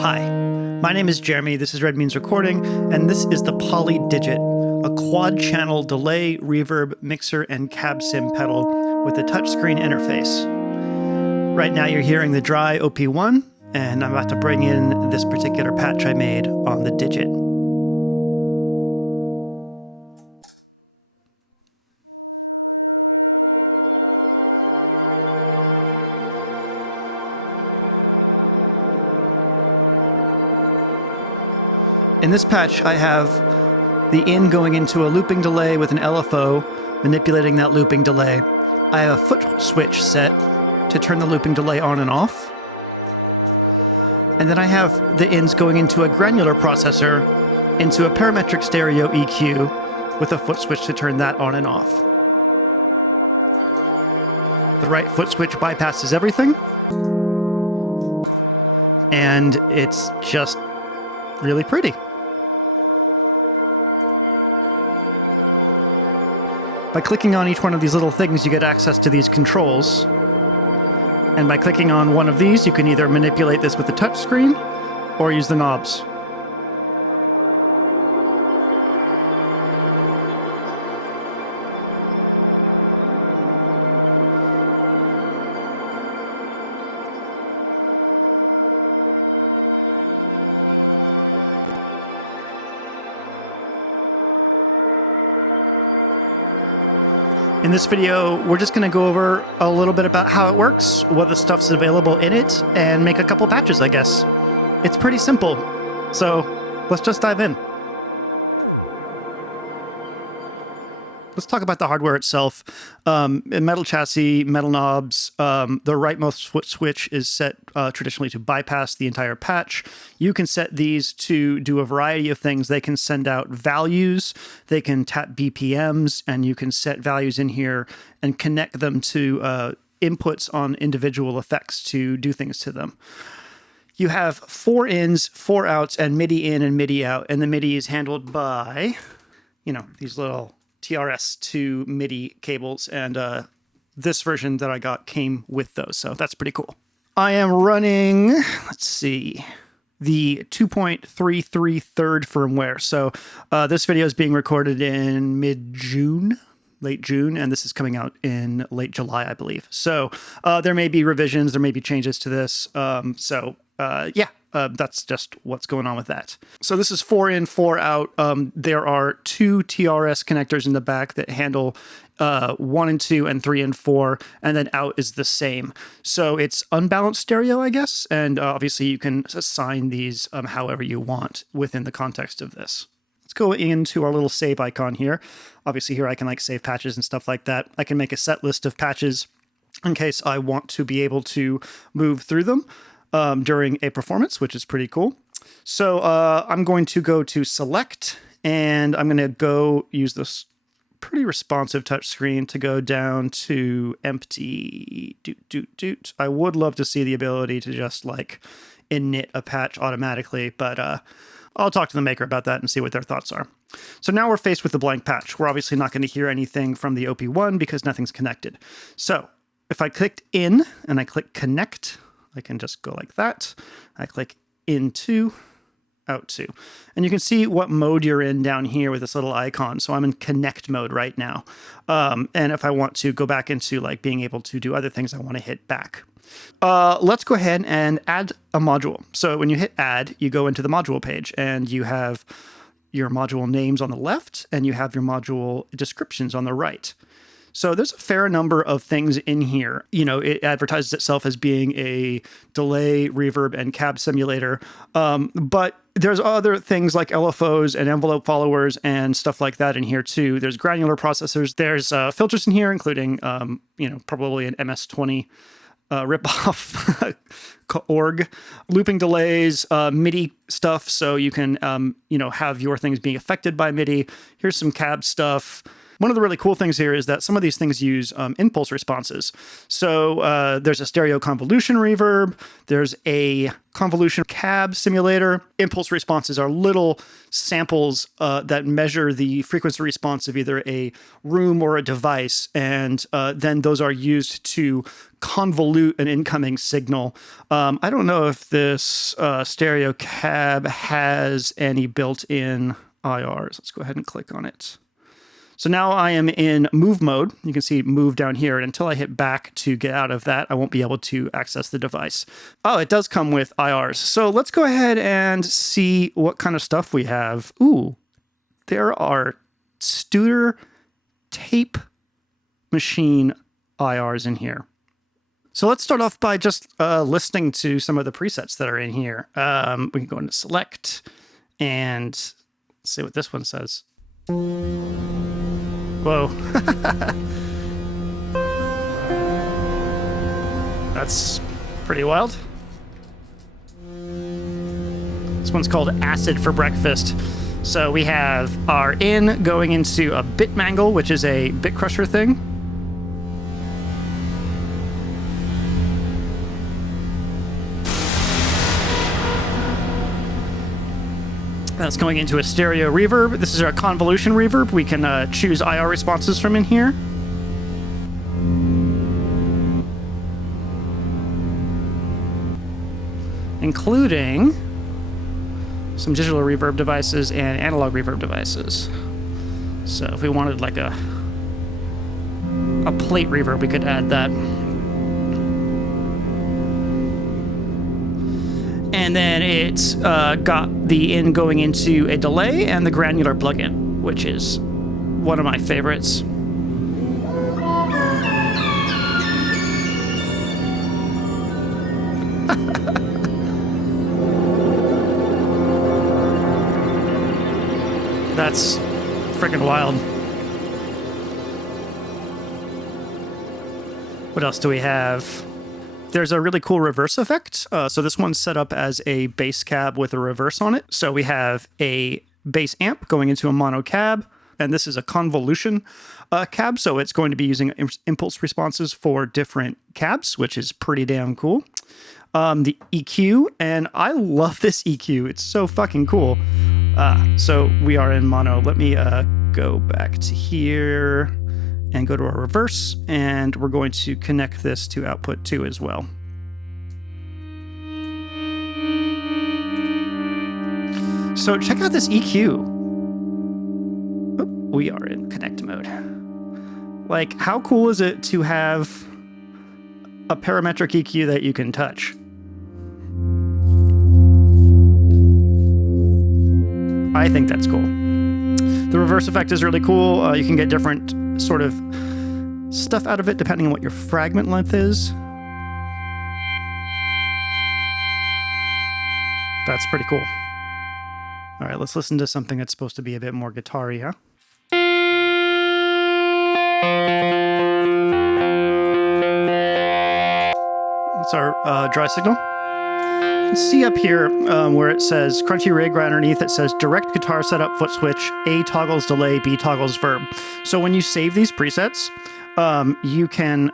Hi, my name is Jeremy, this is Red Means Recording, and this is the Poly Digit, a quad-channel delay, reverb, mixer, and cab sim pedal with a touchscreen interface. Right now you're hearing the dry OP1, and I'm about to bring in this particular patch I made on the Digit. In this patch, I have the in going into a looping delay with an LFO, manipulating that looping delay. I have a Footswitch set to turn the looping delay on and off. And then I have the ins going into a granular processor, into a parametric stereo EQ with a Footswitch to turn that on and off. The right Footswitch bypasses everything. And it's just really pretty. By clicking on each one of these little things, you get access to these controls. And by clicking on one of these, you can either manipulate this with the touchscreen or use the knobs. In this video, we're just going to go over a little bit about how it works, what the stuff's available in it, and make a couple patches, I guess. It's pretty simple, so let's just dive in. Let's talk about the hardware itself. Metal chassis, metal knobs. The rightmost Footswitch is set traditionally to bypass the entire patch. You can set these to do a variety of things. They can send out values, they can tap BPMs, and you can set values in here and connect them to inputs on individual effects to do things to them. You have 4 ins, 4 outs, and MIDI in and MIDI out, and the MIDI is handled by, these little TRS to MIDI cables, and this version that I got came with those, so that's pretty cool. I am running, let's see, the 2.33 third firmware. So this video is being recorded in mid-June, late June, and this is coming out in late July, I believe. So there may be revisions, there may be changes to this. That's just what's going on with that. So this is 4 in, 4 out. There are 2 TRS connectors in the back that handle 1 and 2 and 3 and 4, and then out is the same. So it's unbalanced stereo, I guess, and obviously you can assign these however you want within the context of this. Let's go into our little save icon here. Obviously here I can save patches and stuff like that. I can make a set list of patches in case I want to be able to move through them during a performance, which is pretty cool. So I'm going to go to select, and I'm going to go use this pretty responsive touchscreen to go down to empty. I would love to see the ability to just init a patch automatically, but I'll talk to the maker about that and see what their thoughts are. So now we're faced with a blank patch. We're obviously not going to hear anything from the OP1 because nothing's connected. So if I clicked in and I click connect, I can just go like that. I click into, out to. And you can see what mode you're in down here with this little icon. So I'm in connect mode right now. And if I want to go back into being able to do other things, I want to hit back. Let's go ahead and add a module. So when you hit add, you go into the module page and you have your module names on the left and you have your module descriptions on the right. So there's a fair number of things in here. It advertises itself as being a delay, reverb, and cab simulator. But there's other things like LFOs and envelope followers and stuff like that in here too. There's granular processors. There's filters in here, including, probably an MS-20 ripoff org, looping delays, MIDI stuff. So you can, have your things being affected by MIDI. Here's some cab stuff. One of the really cool things here is that some of these things use impulse responses. So there's a stereo convolution reverb. There's a convolution cab simulator. Impulse responses are little samples that measure the frequency response of either a room or a device, and then those are used to convolute an incoming signal. I don't know if this stereo cab has any built-in IRs. Let's go ahead and click on it. So now I am in move mode. You can see move down here. And until I hit back to get out of that, I won't be able to access the device. Oh, it does come with IRs. So let's go ahead and see what kind of stuff we have. Ooh, there are Studer tape machine IRs in here. So let's start off by just listening to some of the presets that are in here. We can go into select and see what this one says. Whoa. That's pretty wild. This one's called Acid for Breakfast. So we have our in going into a bit mangle, which is a bit crusher thing. That's going into a stereo reverb. This is our convolution reverb. We can choose IR responses from in here. Including some digital reverb devices and analog reverb devices. So if we wanted like a plate reverb, we could add that. And then it's got the in going into a delay and the granular plugin, which is one of my favorites. That's freaking wild. What else do we have? There's a really cool reverse effect. So this one's set up as a bass cab with a reverse on it. So we have a bass amp going into a mono cab, and this is a convolution cab. So it's going to be using impulse responses for different cabs, which is pretty damn cool. The EQ, and I love this EQ. It's so fucking cool. So we are in mono. Let me go back to here and go to our reverse, and we're going to connect this to output 2 as well. So check out this EQ. Oh, we are in connect mode. Like, how cool is it to have a parametric EQ that you can touch? I think that's cool. The reverse effect is really cool. You can get different sort of stuff out of it depending on what your fragment length is. That's pretty cool. All right, let's listen to something that's supposed to be a bit more guitar-y, huh? That's our dry signal. You can see up here where it says Crunchy Rig, right underneath it says direct guitar setup, Footswitch, A toggles delay, B toggles verb. So when you save these presets, you can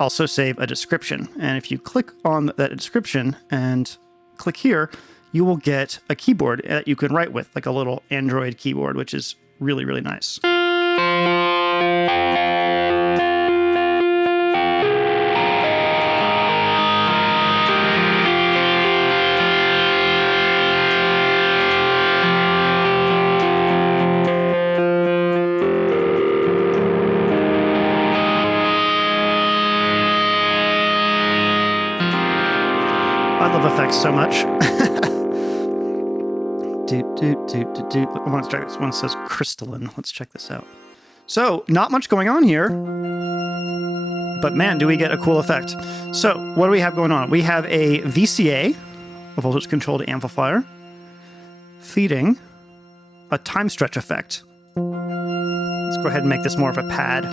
also save a description. And if you click on that description and click here, you will get a keyboard that you can write with, like a little Android keyboard, which is really, really nice. I love effects so much. I want to check this one. Says crystalline. Let's check this out. So not much going on here, but man, do we get a cool effect. So what do we have going on? We have a VCA, a voltage controlled amplifier, feeding a time stretch effect. Let's go ahead and make this more of a pad.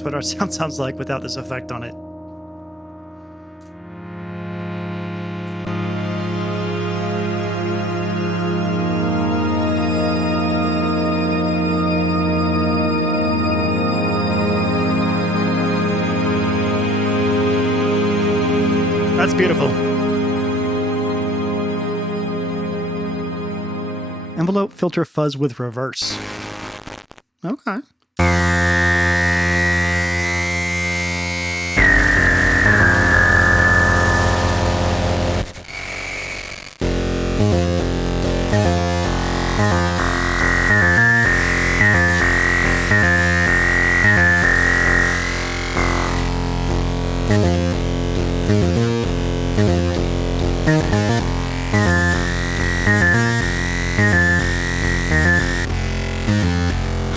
That's what our sound sounds like without this effect on it. That's beautiful. Envelope filter fuzz with reverse. Okay.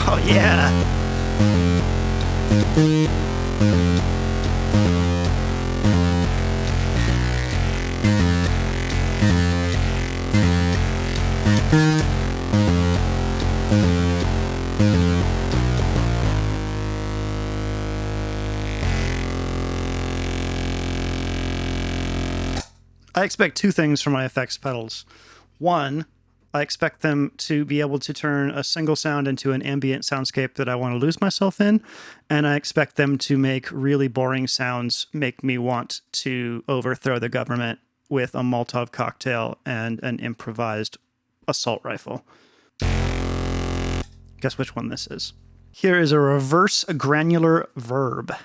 Oh, yeah. I expect two things from my effects pedals. One, I expect them to be able to turn a single sound into an ambient soundscape that I want to lose myself in. And I expect them to make really boring sounds make me want to overthrow the government with a Molotov cocktail and an improvised assault rifle. Guess which one this is. Here is a reverse granular verb.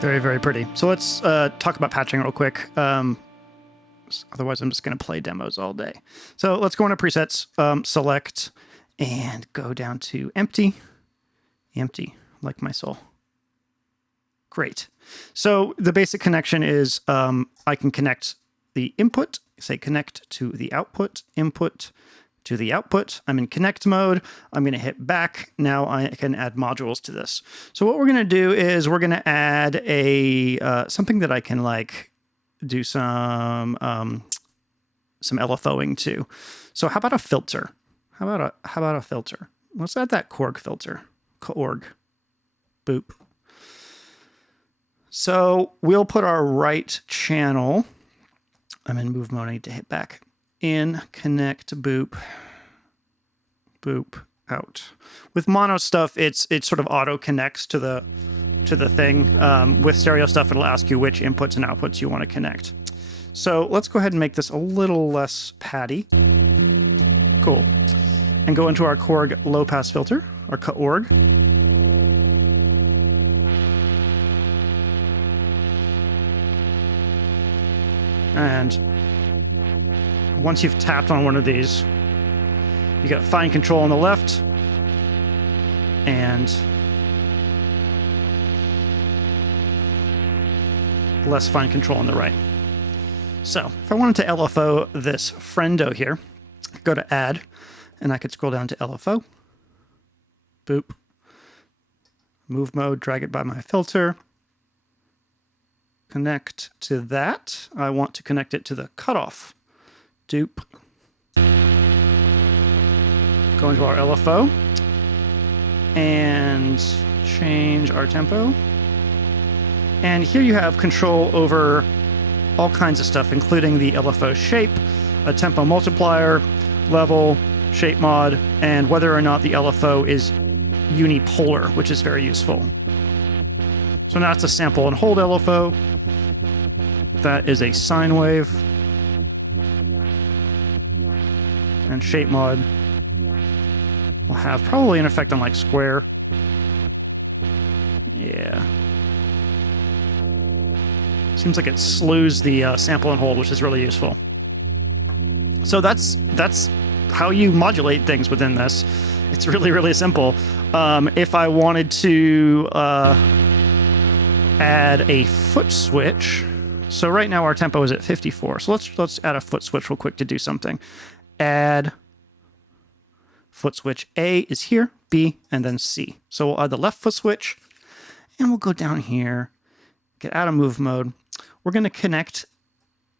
Very, very pretty. So let's talk about patching real quick. Otherwise, I'm just going to play demos all day. So let's go into presets, select, and go down to empty. Empty, like my soul. Great. So the basic connection is I can connect the input, say connect to the output, input to the output. I'm in connect mode. I'm going to hit back. Now I can add modules to this. So what we're going to do is we're going to add a something that I can like do some LFOing to. So how about a filter? How about a filter? Let's add that Korg filter. Korg. Boop. So we'll put our right channel. I'm in move mode. I need to hit back. In, connect, boop, boop, out. With mono stuff, it sort of auto connects to the thing. With stereo stuff, it'll ask you which inputs and outputs you want to connect. So let's go ahead and make this a little less patty. Cool. And go into our Korg low pass filter, our Korg. And once you've tapped on one of these, you got fine control on the left and less fine control on the right. So if I wanted to LFO this friendo here, go to add, and I could scroll down to LFO. Boop. Move mode, drag it by my filter. Connect to that. I want to connect it to the cutoff. Dupe. Go into our LFO and change our tempo. And here you have control over all kinds of stuff, including the LFO shape, a tempo multiplier, level, shape mod, and whether or not the LFO is unipolar, which is very useful. So now it's a sample and hold LFO. That is a sine wave. And shape mod will have probably an effect on like square. Yeah. Seems like it slews the sample and hold, which is really useful. So that's how you modulate things within this. It's really, really simple. If I wanted to add a foot switch, so right now our tempo is at 54. So let's add a foot switch real quick to do something. Add foot switch. A is here, B, and then C. So we'll add the left foot switch, and we'll go down here, get out of move mode. We're going to connect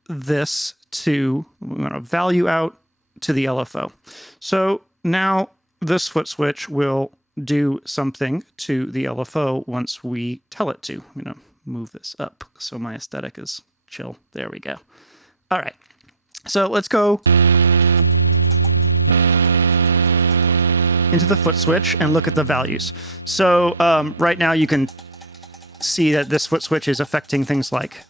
this to, we're going to value out to the LFO. So now this foot switch will do something to the LFO once we tell it to. I'm going to move this up so my aesthetic is chill. There we go. All right. So let's go into the foot switch and look at the values. So right now you can see that this foot switch is affecting things like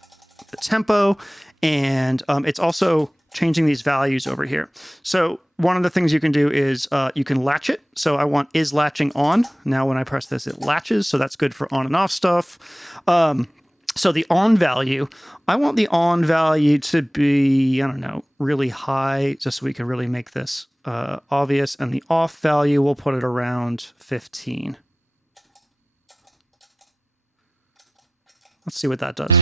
the tempo, and it's also changing these values over here. So one of the things you can do is you can latch it. So I want is latching on. Now when I press this, it latches. So that's good for on and off stuff. So the on value, I want the on value to be, I don't know, really high, just so we can really make this obvious. And the off value, we'll put it around 15. Let's see what that does.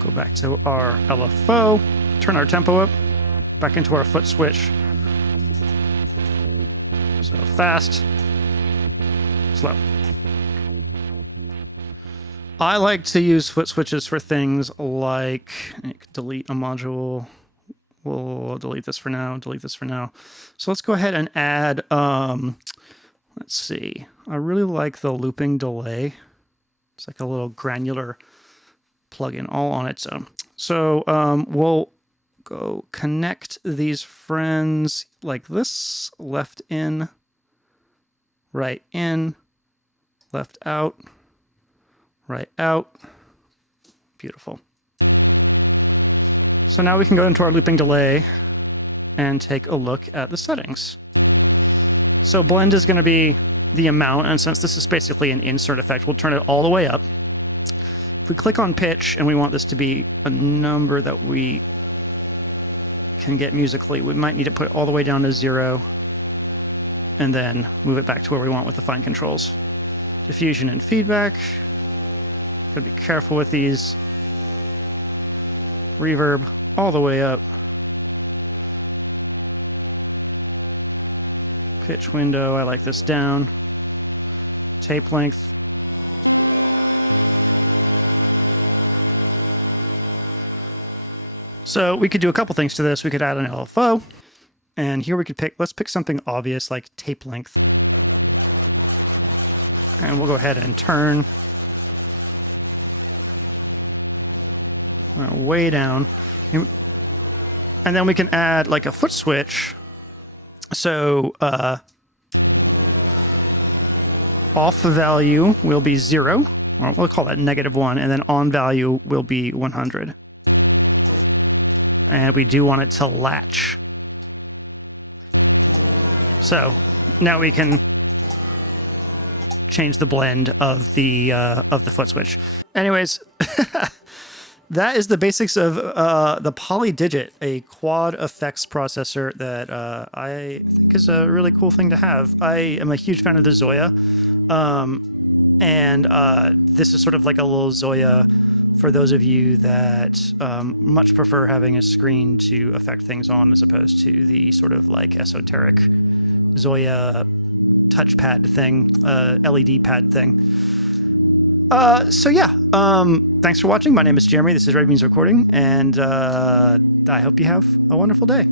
Go back to our LFO, turn our tempo up, back into our foot switch. So fast, slow. I like to use foot switches for things like, delete a module. We'll delete this for now, delete this for now. So let's go ahead and add, let's see. I really like the looping delay. It's like a little granular plugin all on its own. So we'll go connect these friends like this, left in, right in, left out, right out. Beautiful. So now we can go into our looping delay and take a look at the settings. So blend is going to be the amount, and since this is basically an insert effect, we'll turn it all the way up. If we click on pitch and we want this to be a number that we can get musically, we might need to put it all the way down to 0 and then move it back to where we want with the fine controls. Diffusion and feedback. Gotta be careful with these. Reverb all the way up. Pitch window, I like this down. Tape length. So we could do a couple things to this. We could add an LFO, and here we could pick, let's pick something obvious like tape length. And we'll go ahead and turn way down. And then we can add like a foot switch. So off value will be 0, or we'll call that -1, and then on value will be 100. And we do want it to latch. So now we can change the blend of the foot switch. Anyways, that is the basics of the Polydigit, a quad effects processor that I think is a really cool thing to have. I am a huge fan of the Zoya, and this is sort of like a little Zoya for those of you that much prefer having a screen to affect things on as opposed to the sort of like esoteric Zoya touchpad thing, LED pad thing. So yeah, thanks for watching. My name is Jeremy. This is Red Beans Recording, and I hope you have a wonderful day.